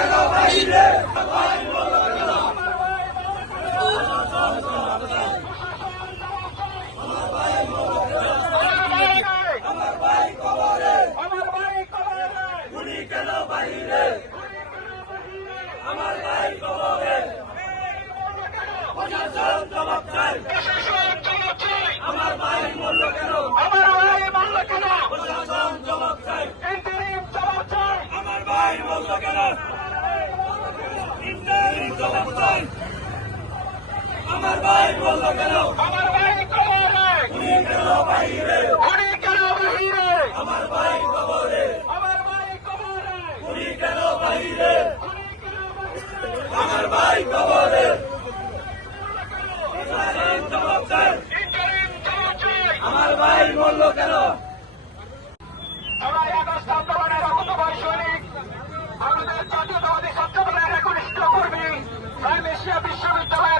কেন বাইরে আমার ভাই কবরে গুলি কেন বাইরে আমার ভাই কবরে প্রশাসন জবাব চাই আমার ভাই মরল কেন প্রশাসন জবাব চাই আমার ভাই মরল কেন ইন্টারিম জবাব চাই আমার ভাই মরল কেন গুলি কেন বাইরে আমার ভাই কবরে গুলি কেন বাইরে আমার ভাই কবরে প্রশাসন জবাব চাই আমার ভাই মরল কেন আমাদের জাতীয়তাবাদী ছাত্রদলের একনিষ্ঠ কর্মী প্রাইম এশিয়া বিশ্ববিদ্যালয়ের